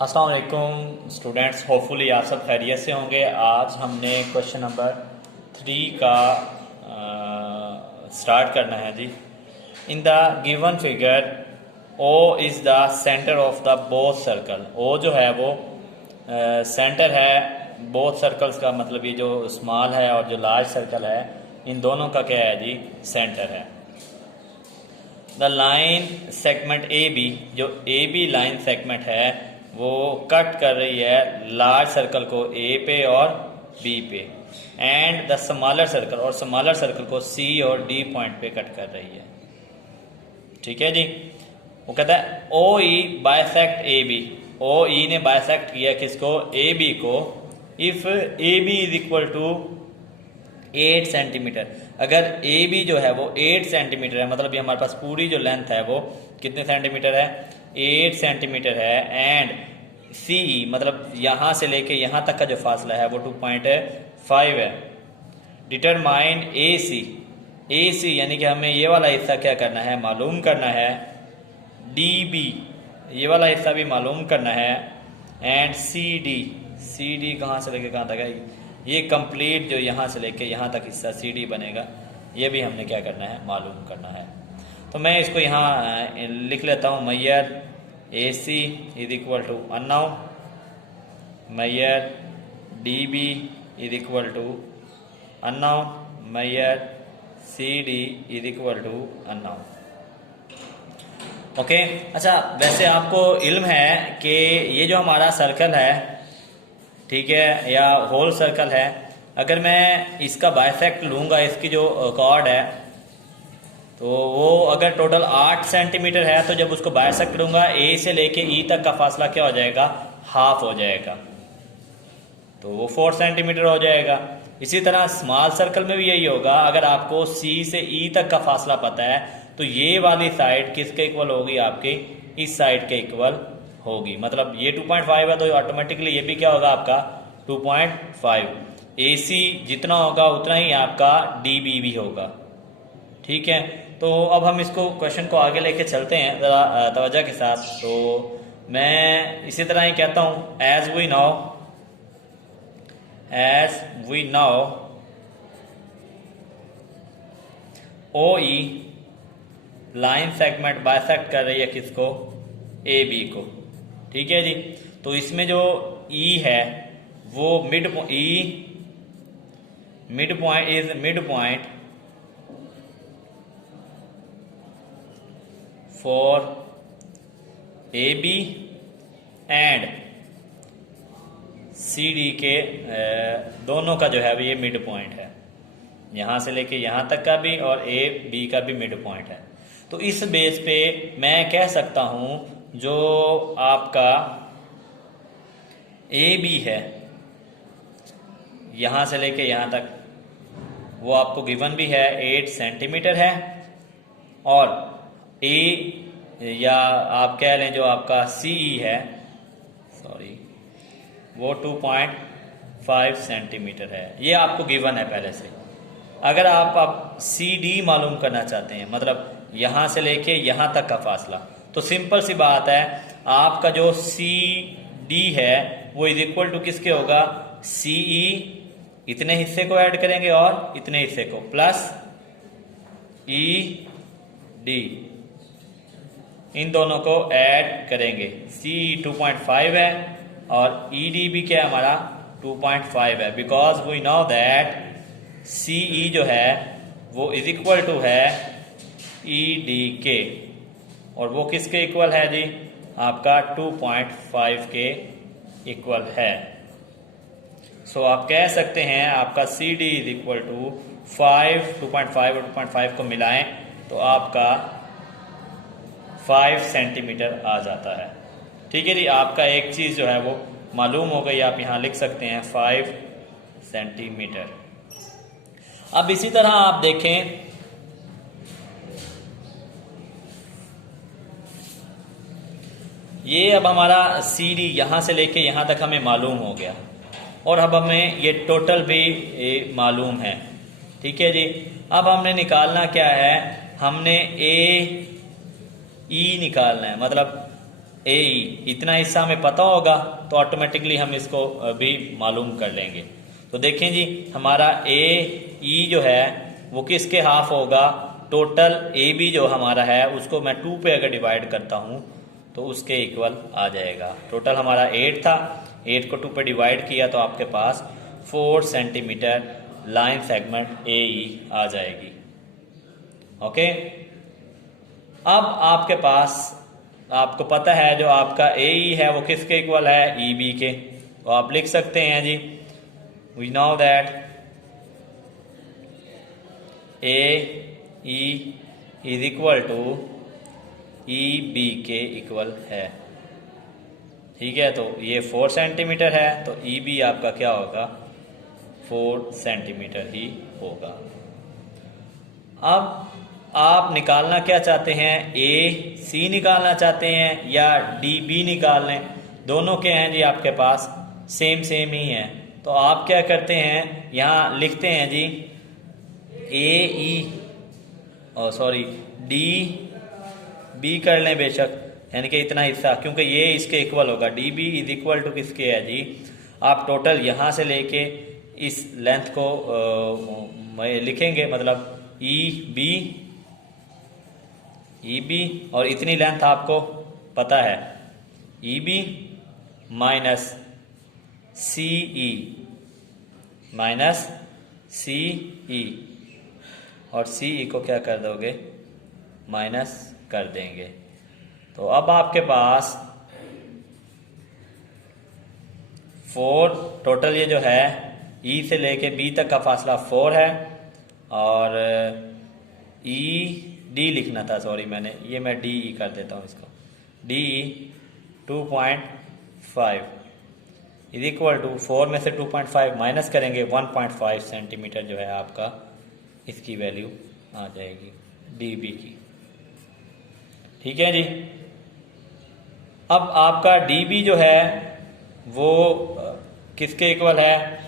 अस्सलाम वालेकुम students, hopefully आप सब खैरियत से होंगे। आज हमने क्वेश्चन नंबर 3 का स्टार्ट करना है जी। In the given figure O is the centre of the both circle. O जो है वो सेंटर है बोथ सर्कल्स का, मतलब ये जो स्मॉल है और जो लार्ज सर्कल है इन दोनों का क्या है जी, सेंटर है। The line segment A B, जो ए बी लाइन सेगमेंट है वो कट कर रही है लार्ज सर्कल को ए पे और बी पे, एंड द स्मॉलर सर्कल, और स्मॉलर सर्कल को सी और डी पॉइंट पे कट कर रही है। ठीक है जी। वो कहता है ओ ई बाइसेक्ट ए बी। ओ ई ने बाइसेक्ट किया किसको, ए बी को। If A B is equal to 8 centimetre, अगर ए बी जो है वो 8 सेंटीमीटर है, मतलब ये हमारे पास पूरी जो लेंथ है वो कितने सेंटीमीटर है, 8 सेंटीमीटर है, एंड सी ई मतलब यहाँ से लेके यहाँ तक का जो फासला है वो 2.5 है। डिटरमाइन ए सी यानी कि हमें ये वाला हिस्सा क्या करना है, मालूम करना है। डी बी, ये वाला हिस्सा भी मालूम करना है। एंड सी डी कहाँ से लेके कहाँ तक है, ये कंप्लीट जो यहाँ से लेके यहाँ तक हिस्सा सी डी बनेगा, ये भी हमने क्या करना है, मालूम करना है। तो मैं इसको यहाँ लिख लेता हूँ, measure A C is equal to unknown, measure D B is equal to unknown, measure C D is equal to unknown. Okay. अच्छा, वैसे आपको इल्म है कि ये जो हमारा सर्कल है, ठीक है, या होल सर्कल है, अगर मैं इसका बाइसेक्ट लूँगा, इसकी जो कॉर्ड है, तो वो अगर टोटल 8 सेंटीमीटर है तो जब उसको बाइसेक्ट लूँगा ए से लेके ई तक का फासला क्या हो जाएगा, हाफ हो जाएगा, तो वो 4 सेंटीमीटर हो जाएगा। इसी तरह स्मॉल सर्कल में भी यही होगा। अगर आपको सी से ई तक का फासला पता है तो ये वाली साइड किसके इक्वल होगी, आपकी इस साइड के इक्वल होगी। मतलब ये 2.5 है तो ऑटोमेटिकली ये भी क्या होगा, आपका 2.5। ए सी जितना होगा उतना ही आपका डी बी भी होगा। ठीक है, तो अब हम इसको क्वेश्चन को आगे लेके चलते हैं ज़रा तवज्जो के साथ। तो मैं इसी तरह ही कहता हूँ, as we know O E line segment bisect कर रही है किसको, ए बी को। ठीक है जी। तो इसमें जो ई है वो midpoint for A B and C D के दोनों का जो है ये मिड पॉइंट है, यहाँ से लेके यहाँ तक का भी और ए बी का भी मिड पॉइंट है। तो इस बेस पे मैं कह सकता हूँ जो आपका ए बी है यहाँ से लेके यहाँ तक वो आपको गिवन भी है 8 सेंटीमीटर है, और ए या आप कह लें जो आपका सी ई है, सॉरी, वो 2.5 सेंटीमीटर है। ये आपको गिवन है पहले से। अगर आप सी डी मालूम करना चाहते हैं, मतलब यहाँ से लेके यहाँ तक का फासला, तो सिंपल सी बात है, आपका जो सी डी है वो इज इक्वल टू किसके होगा, सी ई इतने हिस्से को ऐड करेंगे और इतने हिस्से को प्लस ई डी, इन दोनों को ऐड करेंगे। सी 2.5 है और ई डी भी क्या है हमारा 2.5 है, बिकॉज वी नो दैट सी ई जो है वो इज इक्वल टू है ई डी के, और वो किसके इक्वल है जी, आपका 2.5 के इक्वल है। सो आप कह सकते हैं आपका C D is equal to 2.5 और 2.5 को मिलाएं तो आपका 5 सेंटीमीटर आ जाता है। ठीक है जी। आपका एक चीज़ जो है वो मालूम हो गई, आप यहाँ लिख सकते हैं 5 सेंटीमीटर। अब इसी तरह आप देखें, ये अब हमारा सी डी यहाँ से लेके यहाँ तक हमें मालूम हो गया, और अब हमें ये टोटल भी मालूम है। ठीक है जी। अब हमने निकालना क्या है, हमने ए ई निकालना है, मतलब AE इतना हिस्सा हमें पता होगा तो ऑटोमेटिकली हम इसको भी मालूम कर लेंगे। तो देखें जी, हमारा AE जो है वो किसके हाफ होगा, टोटल AB जो हमारा है उसको मैं 2 पे अगर डिवाइड करता हूँ तो उसके इक्वल आ जाएगा। टोटल हमारा 8 था, 8 को 2 पे डिवाइड किया तो आपके पास 4 सेंटीमीटर लाइन सेगमेंट AE आ जाएगी। ओके, अब आपके पास, आपको पता है जो आपका AE है वो किसके इक्वल है, EB के। तो आप लिख सकते हैं जी, we know that AE is equal to EB के इक्वल है। ठीक है, तो ये 4 सेंटीमीटर है तो EB आपका क्या होगा, 4 सेंटीमीटर ही होगा। अब आप निकालना क्या चाहते हैं, AC निकालना चाहते हैं या DB निकाल लें, दोनों के हैं जी आपके पास, सेम सेम ही है। तो आप क्या करते हैं, यहाँ लिखते हैं जी DB कर लें बेशक, यानी कि इतना हिस्सा, क्योंकि ये इसके इक्वल होगा। DB इज इक्वल टू किसके है जी, आप टोटल यहाँ से लेके इस लेंथ को लिखेंगे, मतलब EB और इतनी लेंथ आपको पता है, EB माइनस CE और CE को क्या कर दोगे, माइनस कर देंगे। तो अब आपके पास 4 टोटल, ये जो है E से लेके B तक का फासला 4 है, और ED लिखना था, सॉरी मैंने मैं DE कर देता हूँ इसको, DE 2.5 इज इक्वल टू 4 में से 2.5 माइनस करेंगे 1.5 सेंटीमीटर जो है आपका इसकी वैल्यू आ जाएगी DB की। ठीक है जी, अब आपका DB जो है वो किसके इक्वल है,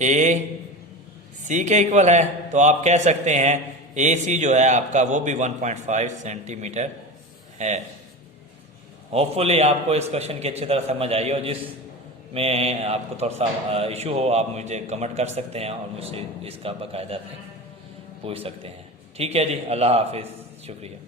AC के इक्वल है। तो आप कह सकते हैं AC जो है आपका वो भी 1.5 सेंटीमीटर है। होपफुली आपको इस क्वेश्चन की अच्छी तरह समझ आई हो, जिसमें आपको थोड़ा सा इशू हो आप मुझे कमेंट कर सकते हैं और मुझसे इसका बाकायदा पूछ सकते हैं। ठीक है जी, अल्लाह हाफिज़, शुक्रिया।